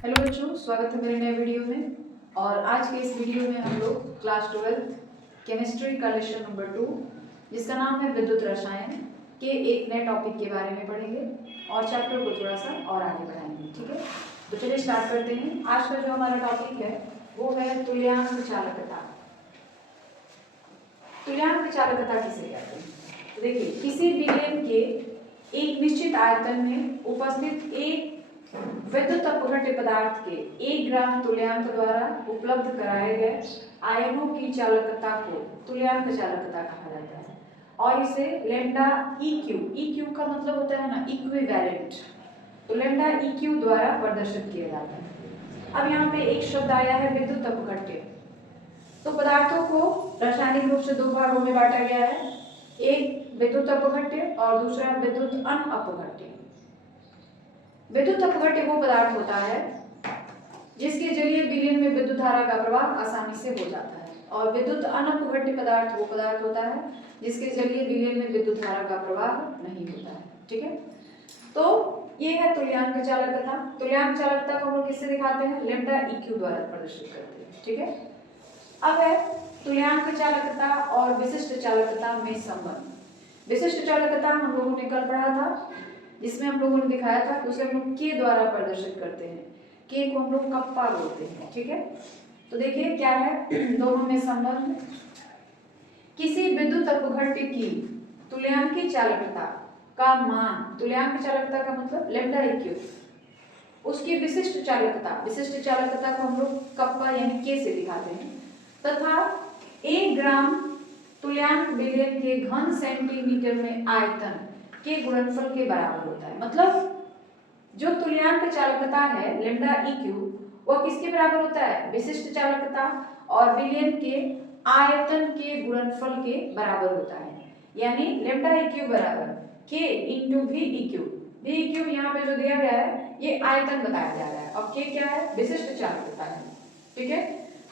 Hello बच्चों, स्वागत है मेरे नए वीडियो में। और आज के इस वीडियो में हम लोग क्लास 12 केमिस्ट्री का लेसन नंबर 2 जिसका नाम है विद्युत रसायन के एक नए टॉपिक के बारे में पढ़ेंगे और चैप्टर को थोड़ा सा और आगे बढ़ाएंगे। ठीक है, तो चलिए स्टार्ट करते हैं। आज का जो हमारा टॉपिक है वो है तुल्यांक चालकता। तुल्यांक चालकता किसे कहते हैं? तो देखिए, किसी विलयन के एक निश्चित आयतन में उपस्थित एक विद्युत अपघट्य पदार्थ के 1 ग्राम तुल्यांक द्वारा उपलब्ध कराए गए आयनों की चालकता को तुल्यांक चालकता कहा जाता है और इसे लैम्डा EQ का मतलब होता है ना इक्विवेलेंट, तो लैम्डा EQ द्वारा प्रदर्शित किया जाता है। अब यहाँ पे एक शब्द आया है विद्युत अपघट्य। तो पदार्थों को रासायनिक रूप से दो भागों में बांटा गया है, एक विद्युत अपघट्य और दूसरा विद्युत अनअपघट्य। विद्युत अपघट्य वो पदार्थ होता है जिसके जरिए विलयन में विद्युत धारा का प्रवाह आसानी से हो जाता है, और विद्युत अनअपघट्य पदार्थ वो पदार्थ होता है जिसके जरिए विलयन में विद्युत धारा का प्रवाह नहीं होता है। ठीक है, तो ये है तुल्यांक चालकता। तुल्यांक चालकता को हम लोग किससे दिखाते हैं? लैम्डा EQ द्वारा प्रदर्शित करते हैं। ठीक है, अब है तुल्यांक चालकता और विशिष्ट चालकता में संबंध। विशिष्ट चालकता हम लोगों ने कल पढ़ा था, जिसमें हम लोगों ने दिखाया था कि उसे हम लोग के द्वारा प्रदर्शित करते हैं। के को हम लोग कप्पा बोलते हैं। ठीक है, तो देखिए क्या है दोनों में संबंध। किसी विद्युत अपघट्य की तुल्यांकी चालकता का मान, तुल्यांक चालकता का मतलब लैम्डा EQ, उसकी विशिष्ट चालकता को हम लोग कप्पा यानी के से दिखाते हैं, तथा 1 ग्राम तुल्यांक विलयन के घन सेंटीमीटर में आयतन के गुणनफल के बराबर होता है। मतलब जो तुल्यांक चालकता है लैम्डा EQ वह किसके बराबर होता है? विशिष्ट चालकता और विलयन के आयतन के गुणनफल के बराबर होता है। यानी लैम्डा EQ बराबर K × VEQ। VEQ यहाँ पे जो दिया गया है ये आयतन बताया जा रहा है और K क्या है? विशिष्ट चालकता है। ठीक है,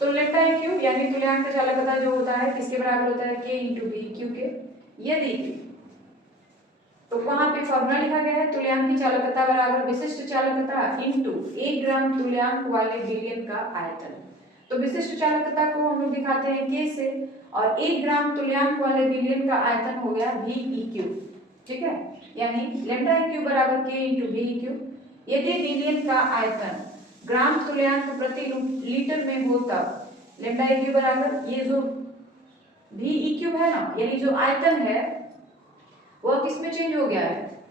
तो लैम्डा EQ यानी तुल्यांक चालकता जो होता है किसके बराबर होता है? K × VEQ के। यदि तो वहां पे फॉर्मूला लिखा गया है तुल्यांकी चालकता बराबर विशिष्ट चालकता इंटू 1 ग्राम तुल्यांक वाले विलयन का आयतन। तो विशिष्ट चालकता को हम लोग दिखाते हैं K से, और 1 ग्राम तुल्यांक वाले विलयन का आयतन हो गया VEQ। ठीक है, यानी लैम्डा EQ बराबर K × VEQ। यदि विलयन का आयतन ग्राम तुल्यांक प्रति लीटर में हो तब लैम्डा EQ बराबर ये जो VEQ है ना, यानी जो आयतन है वह किसमें चेंज हो गया है?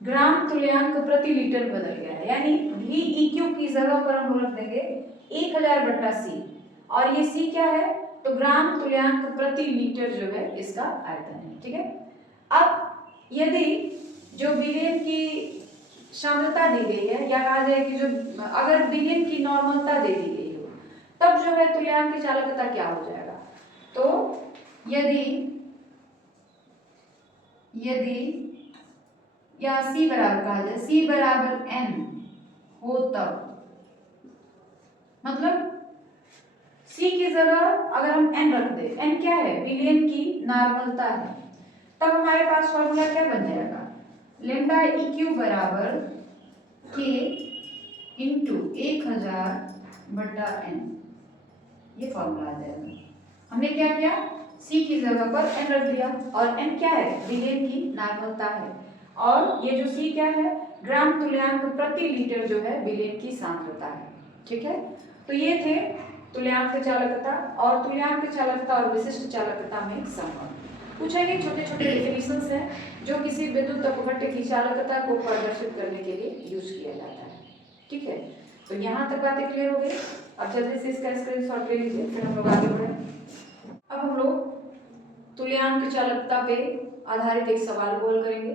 ग्राम तुल्यांक प्रति लीटर बदल गया है। यानी VEQ की जगह पर हम रख देंगे 1000/C, और ये C क्या है? तो ग्राम तुल्यांक प्रति लीटर जो है इसका आयतन है। ठीक है, अब यदि जो विलयन की सांद्रता दी गई है, या कहा जाए कि जो अगर विलयन की नॉर्मलता दे दी गई हो, तब जो है तुल्यांक की चालकता क्या हो जाएगा? तो यदि या C बराबर कहा जाए C बराबर N हो तब, मतलब C की जगह अगर हम N रख दे, N क्या है? विलयन की नॉर्मलता है, तब हमारे पास फॉर्मूला क्या बन जाएगा? लैम्डा EQ बराबर K × 1000/N, ये फॉर्मूला आ जाएगा। हमने क्या किया? C की जगह पर N रख दिया, और N क्या है? विलयन की नॉर्मलता है, और ये जो C क्या है? ग्राम तुल्यांक प्रति लीटर जो है विलयन की सांद्रता है। ठीक है, तो ये थे तुल्यांक चालकता और तुल्यांक चालकता और विशिष्ट चालकता में संबंध। पूछेंगे छोटे छोटे डेफिनेशंस हैं जो किसी विद्युत अपघट्य की चालकता को प्रदर्शित करने के लिए यूज किया जाता है। ठीक है, तो यहाँ तक बातें क्लियर हो गई। अब जल्दी से इसका स्क्रीनशॉट ले लीजिए, फिर हम लोग आगे बढ़े। अब हम लोग तुल्यांक चालकता पे आधारित एक सवाल को हल करेंगे,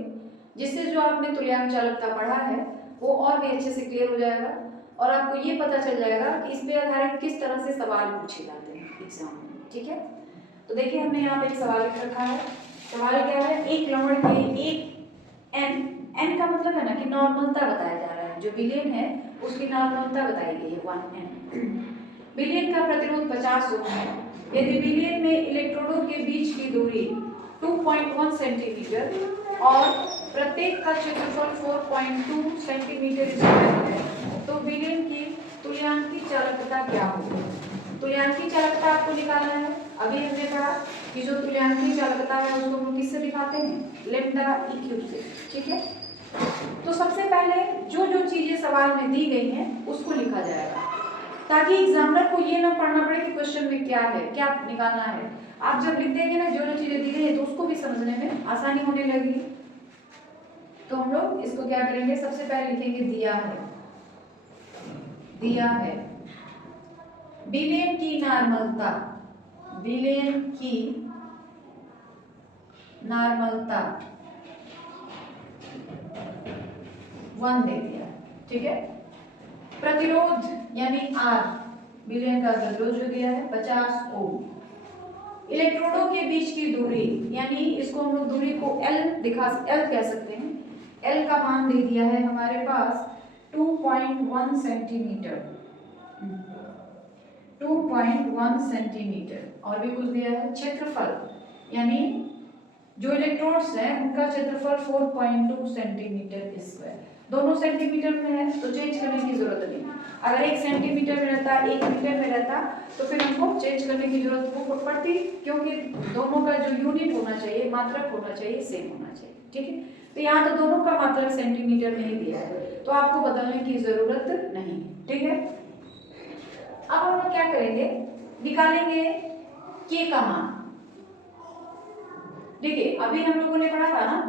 जिससे जो आपने तुल्यांक चालकता पढ़ा है वो और भी अच्छे से क्लियर हो जाएगा, और आपको ये पता चल जाएगा कि इस पे आधारित किस तरह से सवाल पूछे जाते हैं एग्जाम में। ठीक है, तो देखिए हमने यहाँ पे एक सवाल लिख रखा है। सवाल क्या है? एक लवण के एक N का मतलब है ना कि नॉर्मलता बताया जा रहा है, जो विलयन है उसकी नॉर्मलता बताई गई है 1N। विलयन का प्रतिरोध 50 ओम है। यदि विलयन में इलेक्ट्रोडों के बीच की दूरी 2.1 सेंटीमीटर और प्रत्येक का क्षेत्रफल 4.2 सेंटीमीटर स्क्वायर है, तो विलयन की क्या होगी। तुल्यांकी चालकता आपको निकालना है। अभी हमने पढ़ा कि जो तुल्यांकी चालकता है उसको हम किससे दिखाते हैं, लैम्डा ई क्यूब से। ठीक है, तो सबसे पहले जो जो चीजें सवाल में दी गई हैं उसको लिखा जाएगा, ताकि एग्जामिनर को ये ना पढ़ना पड़े कि क्वेश्चन में क्या है, क्या निकालना है। आप जब लिख देंगे ना जो जो चीजें दी गई है तो उसको भी समझने में आसानी होने लगेगी। तो हम लोग इसको क्या करेंगे, सबसे पहले लिखेंगे दिया है, दिया है विलयन की नॉर्मलता, विलयन की नॉर्मलता 1 दे दिया। ठीक है, प्रतिरोध यानी R, विलयन का प्रतिरोध जो दिया है 50 ओम। इलेक्ट्रोडों के बीच की दूरी, यानी इसको हम लोग दूरी को L कह सकते हैं। L का मान दे दिया है हमारे पास 2.1 सेंटीमीटर, 2.1 सेंटीमीटर। और भी कुछ दिया है क्षेत्रफल, यानी जो इलेक्ट्रोड्स हैं उनका क्षेत्रफल 4.2 सेंटीमीटर स्क्वायर। दोनों सेंटीमीटर में है तो चेंज करने की जरूरत नहीं। अगर 1 सेंटीमीटर में रहता, 1 मीटर में रहता तो फिर हमको चेंज करने की जरूरत को पड़ती, क्योंकि दोनों का जो यूनिट होना चाहिए, मात्रक होना चाहिए, सेम होना चाहिए। ठीक है, तो यहाँ तो दोनों का मात्रक सेंटीमीटर में ही दिया है तो आपको बदलने की जरूरत नहीं। ठीक है, अब हम लोग क्या करेंगे, निकालेंगे के का मान। देखिए अभी हम लोगों ने पढ़ा था ना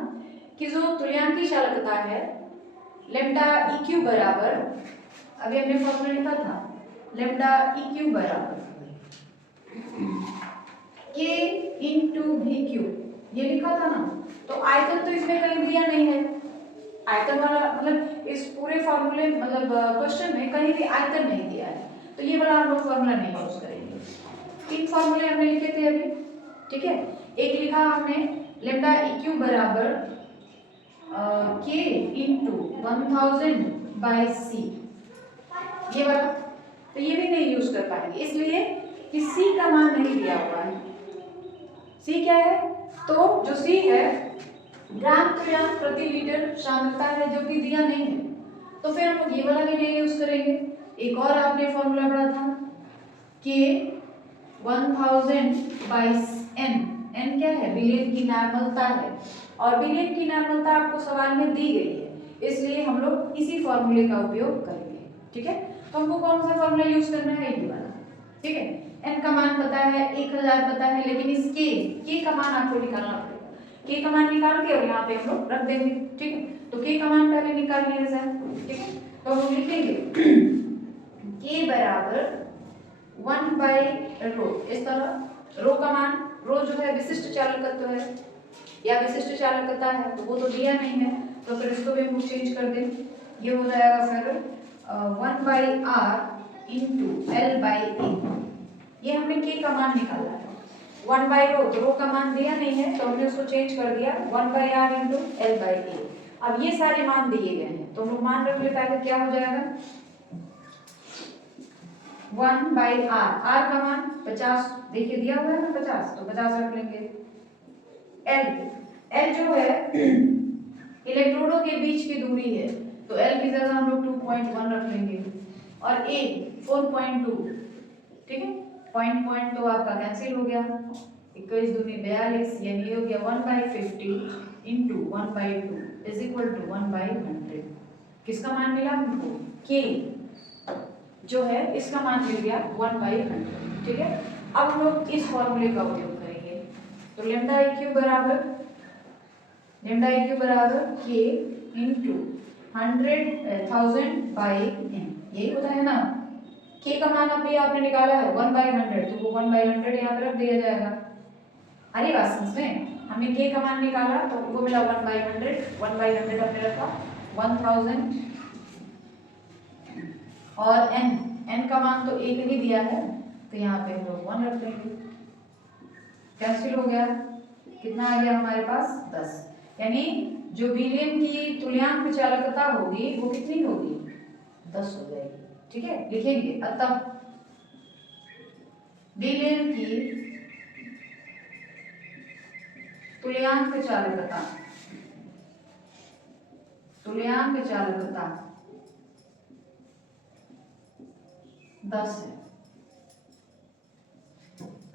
कि जो तुल्यांकी चालकता है लैम्डा ई क्यू बराबर, अभी हमने फॉर्मूला लिखा था लैम्डा ई क्यू बराबर के इंटू वी क्यू, ये लिखा था ना। तो आयतन तो इसमें कहीं दिया नहीं है, आयतन वाला मतलब इस पूरे फॉर्मूले मतलब क्वेश्चन में कहीं भी आयतन नहीं दिया है, तो ये वाला हम लोग फॉर्मूला नहीं यूज करेंगे। 3 फॉर्मूले हमने लिखे थे अभी। ठीक है, एक लिखा हमने लैम्डा ई क्यू बराबर के इंटू 1000 बाई सी, ये वाला तो ये भी नहीं यूज कर पाएंगे, इसलिए कि सी का मान नहीं दिया हुआ है। सी क्या है, तो जो सी है ग्राम तुल्यांक प्रति लीटर सांद्रता है, जो कि दिया नहीं है, तो फिर हम लोग ये वाला भी नहीं यूज करेंगे। एक और आपने फॉर्मूला पढ़ा था कि 1000 बाई n, n क्या है, विलयन की नॉर्मलता है, और विलयन की नॉर्मलता आपको सवाल में दी गई है, इसलिए हम लोग इसी फॉर्मूले का उपयोग करेंगे। ठीक है, तो हमको कौन सा फॉर्मूला यूज करना है, ये वाला। ठीक है, n का मान पता है, 1000 पता है, लेकिन इस k का मान आपको निकालना पड़ेगा। k का मान निकाल के और यहाँ पे हम लोग रख देंगे। ठीक है, तो k का मान पहले निकाल लिया जाए। ठीक है, तो हम लिखेंगे k बराबर 1 बाई रो, इस तरह रो का मान, रो जो है विशिष्ट चालकत्व है या विशिष्ट चालकता है, तो वो तो दिया नहीं है, तो फिर इसको भी हम चेंज कर दें। ये हो जाएगा फिर 1 by R into L by A, ये हमने के का मान निकाला है। 1 बाई रो, तो रो का मान दिया नहीं है तो हमने उसको चेंज कर दिया 1 by R into L by A. अब ये सारे मान दिए गए हैं तो हम लोग मान रख ले, पहले क्या हो जाएगा 1 बाई आर, आर का मान 50, देखिए दिया हुआ है ना 50, तो 50 रख लेंगे। एल, एल जो है इलेक्ट्रोडों के बीच की दूरी है, तो एल की जगह हम लोग 2.1 रख लेंगे, और ए 4.2। ठीक है, पॉइंट तो आपका कैंसिल हो गया, 21 दूनी 42, यानी ये हो गया 1/50 इंटू 1/2 इज इक्वल टू 1/100। किसका मान मिला हमको, के जो है इसका मान मिल गया 1/100। ठीक है, अब हम लोग इस फॉर्मूले का उपयोग करेंगे, तो लैम्डा ई क्यू बराबर के इंटू 100,000 बाई n, यही होता है ना। के का मान अभी आपने निकाला है 1/100, तो वो 1/100 यहाँ पे रख दिया जाएगा। अरे बात समझ में, हमने के का मान निकाला तो वो मिला 1/100, 1/100 हमने रखा 1000, और n का मान तो एक ही दिया है तो यहाँ पे हम लोग 1 रख देंगे, कैंसिल हो गया, कितना आ गया हमारे पास 10, यानी जो विलयन की तुल्यांक चालकता होगी वो कितनी होगी 10 हो जाएगी। ठीक है, लिखेंगे अतः विलयन की तुल्यांक चालकता 10 है।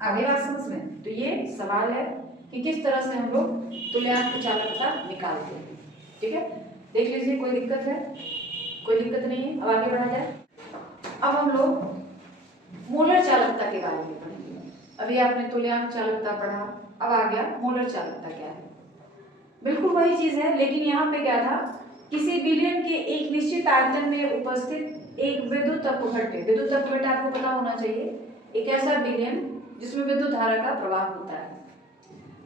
आगे बात समझ में। तो ये सवाल है कि किस तरह से हम लोग तुल्यांक चालकता निकालते हैं। ठीक है, देख लीजिए, कोई दिक्कत है? कोई दिक्कत नहीं है। अब आगे बढ़ा जाए। अब हम लोग मोलर चालकता के बारे में पढ़ेंगे। अभी आपने तुल्यांक चालकता पढ़ा, अब आ गया मोलर चालकता क्या है। बिल्कुल वही चीज है, लेकिन यहाँ पे क्या था, किसी विलयन के एक निश्चित आयतन में उपस्थित एक विद्युत अपघट्य, विद्युत अपघट्य आपको पता होना चाहिए, एक ऐसा विलयन जिसमें विद्युत धारा का प्रवाह होता है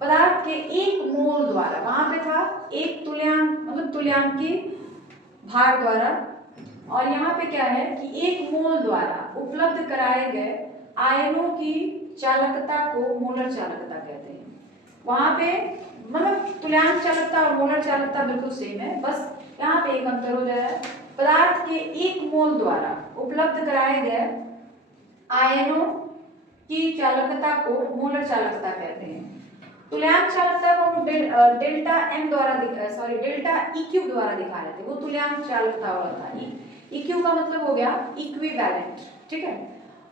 पदार्थ के एक मोल द्वारा, वहां पे था एक तुल्यांक, मतलब तुल्यांकी भार द्वारा, और यहाँ पे क्या है कि एक मोल द्वारा उपलब्ध कराए गए आयनों की चालकता को मोलर चालकता कहते हैं। वहां पे मतलब तुल्यांक चालकता और मोलर चालकता बिल्कुल सेम है, बस यहाँ पे एक अंतर हो जाए, पदार्थ के एक मोल द्वारा उपलब्ध कराए गए आयनों की चालकता को मोलर चालकता कहते हैं। तुल्यांक चालकता को हम डेल्टा एम द्वारा डेल्टा इक्यू द्वारा दिखा रहे थे, वो तुल्यांक चालकता वाला था। इक्यू का मतलब हो गया इक्विवेलेंट, ठीक है,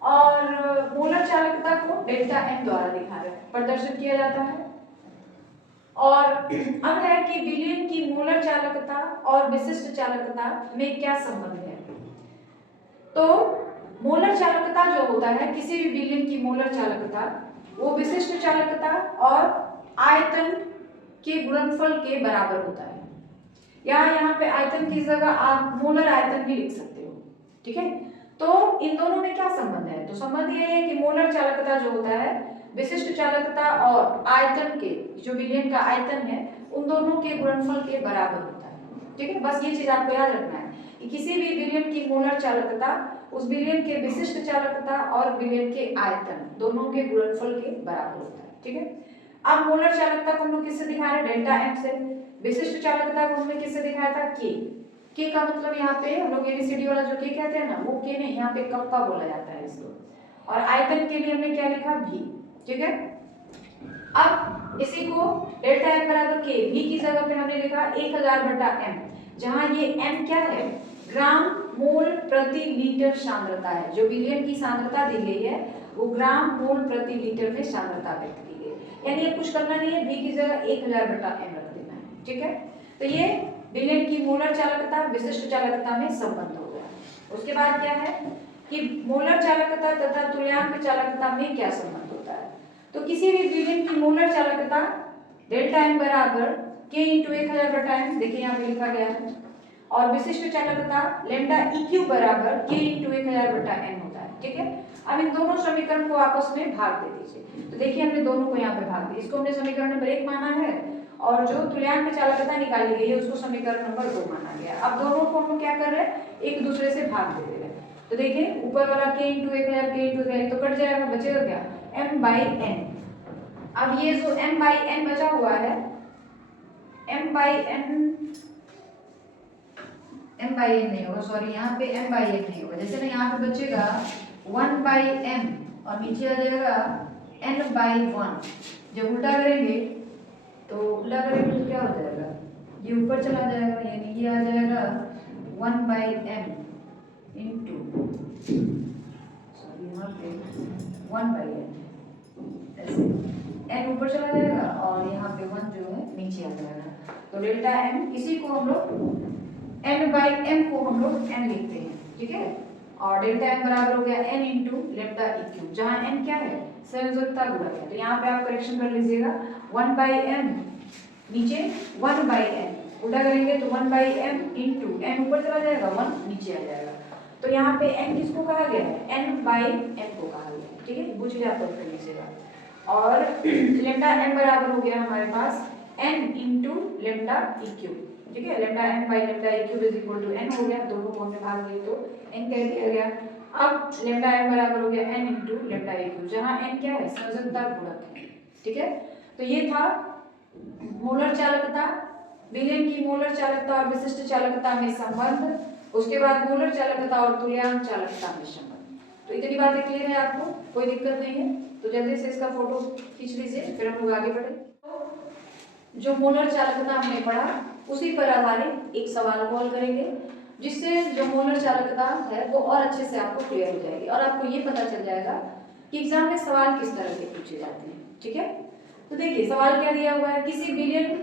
और मोलर चालकता को डेल्टा एम द्वारा दिखा रहे हैं, प्रदर्शित किया जाता है। और अब है कि विलयन की मोलर चालकता और विशिष्ट चालकता में क्या संबंध है। तो मोलर चालकता जो होता है, किसी भी विलयन की मोलर चालकता वो विशिष्ट चालकता और आयतन के गुणनफल के बराबर होता है, या यहाँ पे आयतन की जगह आप मोलर आयतन भी लिख सकते हो। ठीक है, तो इन दोनों में क्या संबंध है? तो संबंध ये है कि मोलर चालकता जो होता है विशिष्ट चालकता और आयतन के, जो विलयन का आयतन है, उन दोनों के गुणनफल के बराबर होता है। ठीक है, बस ये चीज आपको याद रखना है कि किसी भी विलयन की मोलर चालकता उस विलयन के विशिष्ट चालकता और विलयन के आयतन दोनों के गुणनफल के बराबर होता है। ठीक है, अब मोलर चालकता को हम लोग किससे दिखा रहे हैं? डेल्टा एम से। विशिष्ट चालकता को हमने किससे दिखाया था? के का मतलब यहाँ पे हम लोग एबीसीडी वाला जो के कहते हैं ना, वो के नहीं, यहाँ पे कप्पा बोला जाता है इसको। और आयतन के लिए हमने क्या लिखा? भी। ठीक है, अब इसी को डेल्टा एम बराबर के, भी की जगह पे हमने लिखा 1000/m, जहां ये m क्या है? ग्राम मोल प्रति लीटर सांद्रता है। जो विलयन की सांद्रता दी गई है वो ग्राम मोल प्रति लीटर में सांद्रता व्यक्त की गई है, यानी ये कुछ करना नहीं है, v की जगह 1000/m रख देना है। ठीक है, तो ये विलयन की मोलर चालकता विशिष्ट चालकता में संबंध हो गया। उसके बाद क्या है कि मोलर चालकता तथा तुल्यांक चालकता में क्या संबंध होता है। तो किसी भी विलयन की मोलर चालकता डेल्टा एम बराबर k × 1000/m, देखिए यहाँ पे लिखा गया है, और विशिष्ट चालकता लैम्डा इक्यू बराबर k × 1000/m होता है। ठीक है, अब इन दोनों समीकरण को आपस में भाग दे दीजिए। तो देखिए हमने दोनों को यहाँ पे भाग दिया, इसको हमने समीकरण नंबर 1 माना है, और जो तुल्यांक चालकता निकाली गई है उसको समीकरण नंबर 2 माना गया। अब दोनों को हम क्या कर रहे हैं? एक दूसरे से भाग दे रहे हैं। तो देखिए ऊपर वाला k × 1000 k × 1000 तो कट जाएगा, बचेगा क्या? m/n। अब ये जो m/n बचा हुआ है, m/n नहीं होगा, सॉरी, यहाँ पे m/n नहीं होगा। जैसे ना यहाँ पे बचेगा 1/m और नीचे आ जाएगा n/1। जब उल्टा करेंगे तो क्या हो जाएगा? ये ऊपर चला जाएगा, यानी ये आ जाएगा 1/m इंटू, सॉरी यहाँ पे 1/n, ऐसे n ऊपर चला जाएगा और यहाँ पे 1 जो है नीचे आ जाएगा। तो डेल्टा m, इसी को हम लोग n/m को हम लोग n लिखते हैं। ठीक है, और डेल्टा m बराबर हो गया n इंटू लैम्डा इक्यू, जहाँ n क्या है? संयोजकता गुणक है। तो यहाँ पे आप करेक्शन कर लीजिएगा, 1/m नीचे 1/n, उल्टा करेंगे तो 1/m इंटू n ऊपर चला जाएगा, 1 नीचे आ जाएगा। तो यहाँ पे n किसको कहा गया है? n/m को कहा गया है। ठीक है, वो चीज आप कर लीजिएगा। और लैम्डा m बराबर हो गया हमारे पास n इंटू लैम्डा इक्यू। ठीक है, लैम्डा m/लैम्डा eq is equal to n हो गया, दोनों को हमने भाग दिए तो n कह दिया गया। अब लैम्डा m बराबर हो गया n इंटू लैम्डा इक्यू, जहाँ n क्या है? संयोजकता गुणक है। ठीक है, तो ये था मोलर चालकता, विलयन की मोलर चालकता और विशिष्ट चालकता में संबंध। उसके बाद मोलर चालकता और तुल्यांक चालकता में संबंध। तो इतनी बातें क्लियर है आपको? कोई दिक्कत नहीं है? तो जल्दी से इसका फोटो खींच लीजिए, फिर हम लोग आगे बढ़े। जो मोलर चालकता हमने पढ़ा उसी पर आधारित एक सवाल को हल करेंगे, जिससे जो मोलर चालकता है वो और अच्छे से आपको क्लियर हो जाएगी और आपको ये पता चल जाएगा कि एग्जाम में सवाल किस तरह के पूछे जाते हैं। ठीक है, तो देखिए सवाल क्या दिया हुआ है, किसी विलयन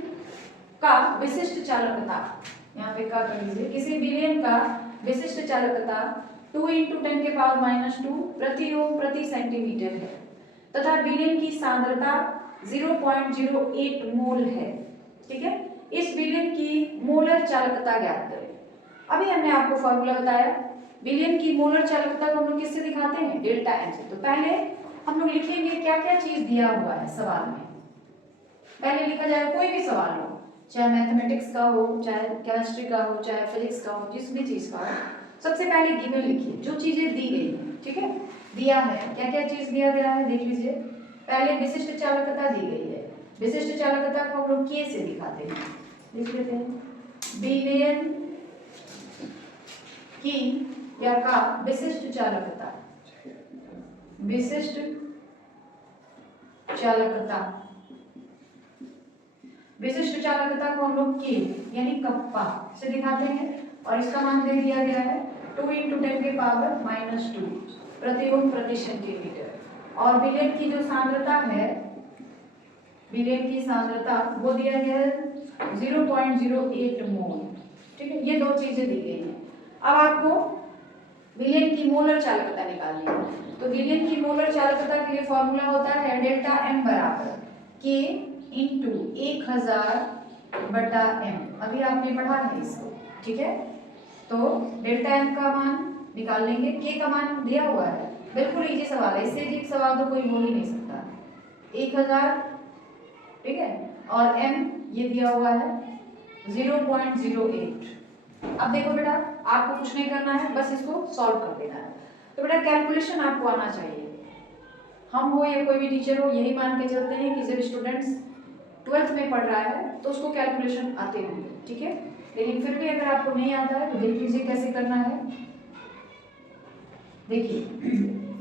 का विशिष्ट चालकता, यहाँ पे क्या कर लीजिए, किसी विलयन का विशिष्ट चालकता 2 × 10⁻² प्रति ओम प्रति सेंटीमीटर है तथा विलयन की सांद्रता 0.08 मोल है। ठीक है, इस विलयन की मोलर चालकता ज्ञात करें। अभी हमने आपको फॉर्मूला बताया, विलयन की मोलर चालकता को हम लोग किससे दिखाते हैं, डेल्टा एम से। तो पहले हम लोग लिखेंगे क्या क्या चीज दिया हुआ है सवाल में। पहले लिखा जाएगा कोई भी सवाल हो, चाहे मैथमेटिक्स का हो, चाहे केमिस्ट्री का हो, चाहे फिजिक्स का हो, जिस भी चीज का हो, सबसे पहले गिवन लिखिए जो चीजें दी गई हैं। ठीक है, दिया है क्या क्या चीज दिया गया है देख लीजिए। पहले विशिष्ट चालकता दी गई है, विशिष्ट चालकता को हम लोग के से दिखाते हैं, लिख लेते हैं, विलयन की या का विशिष्ट चालकता, विशिष्ट चालकता, विशिष्ट चालकता को हम लोग के यानी कप्पा से दिखाते हैं और इसका मान दे दिया गया है 2 × 10⁻² प्रति ओम प्रति सेंटीमीटर। और विलयन की जो सांद्रता है, विलयन की सांद्रता वो दिया गया है 0.08 मोल। ठीक है, ये दो चीजें दी गई हैं। अब आपको विलयन की मोलर चालकता निकालनी है। तो विलयन की मोलर चालकता के लिए फॉर्मूला होता है डेल्टा एम बराबर के इंटू 1000/m। अभी आपने पढ़ा है इसको। ठीक है, तो डेल्टा एम का मान निकाल लेंगे, के का मान दिया हुआ है, बिल्कुल इजी सवाल है, इससे एक सवाल तो कोई हो ही नहीं सकता। 1000, ठीक है, और m ये दिया हुआ है 0.08। अब देखो बेटा, आपको कुछ नहीं करना है, बस इसको सॉल्व कर देना है। तो बेटा कैलकुलेशन आपको आना चाहिए। हम हो या कोई भी टीचर हो, यही मान के चलते हैं कि जब स्टूडेंट्स 12th में पढ़ रहा है तो उसको कैलकुलेशन आते होंगे। ठीक है, लेकिन फिर भी अगर आपको नहीं आता है तो देख लीजिए कैसे करना है। देखिए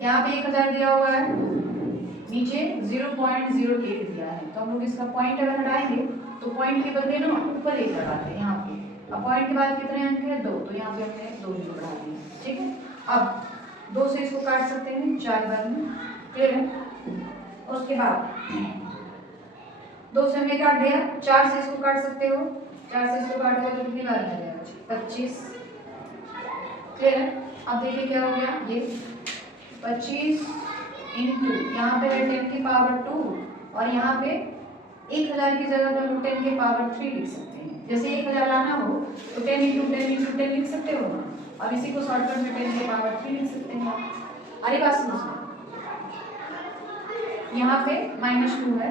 यहाँ पे 1000 दिया हुआ है, नीचे 0.08 दिया है, तो हम लोग इसका पॉइंट अगर हटाएंगे तो पॉइंट के बदले ना ऊपर 1 लगाते हैं यहाँ पे। अब पॉइंट के बाद कितने अंक है, 2, तो यहाँ पे हमने 2 जीरो बढ़ा दिए। ठीक है, अब 2 से इसको काट सकते हैं 4 बार में, क्लियर है। उसके बाद 2 से हमने काट दिया, 4 से इसको काट सकते हो, 4 से इसको काट दिया तो कितनी बार मिल जाएगा, 25, क्लियर है। अब देखिए क्या हो गया, ये 25 इंटू यहाँ पे है 10⁻², और यहाँ पे 1000 की जगह पर 10⁻³ लिख सकते हैं। जैसे 1000 लाना हो तो 10 × 10 × 10 लिख सकते हो ना, अब इसी को शॉर्टकट में 10⁻³ लिख सकते हैं। अरे बात समझना, यहाँ पे -2 है,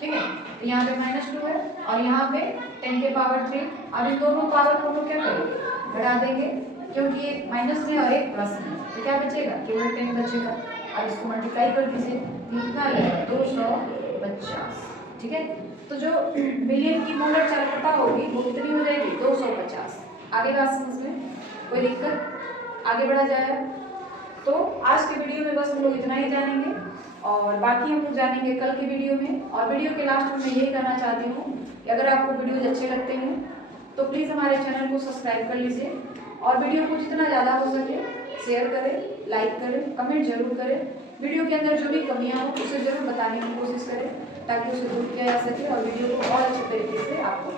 ठीक है, तो यहाँ पे -2 है और यहाँ पे 10⁻³। अब इन दोनों पावर को हम लोग क्या करेंगे, बढ़ा देंगे, क्योंकि एक माइनस में और एक प्लस में, तो क्या बचेगा, केवल 10 बचेगा। अब इसको मल्टीप्लाई कर दीजिए, कितना लगेगा, 250। ठीक है, तो जो विलयन की मोलर चालकता होगी वो कितनी हो जाएगी, 250। आगे बात समझ में कोई दिक्कत, आगे बढ़ा जाए। तो आज के वीडियो में बस हम लोग इतना ही जानेंगे और बाकी हम लोग जानेंगे कल की वीडियो में। और वीडियो के लास्ट में मैं यही कहना चाहती हूँ कि अगर आपको वीडियोज अच्छे लगते हैं तो प्लीज़ हमारे चैनल को सब्सक्राइब कर लीजिए और वीडियो को जितना ज़्यादा हो सके शेयर करें, लाइक करें, कमेंट जरूर करें। वीडियो के अंदर जो भी कमियाँ हो उसे ज़रूर बताने की कोशिश करें ताकि उसे दूर किया जा सके और वीडियो को और अच्छे तरीके से आपको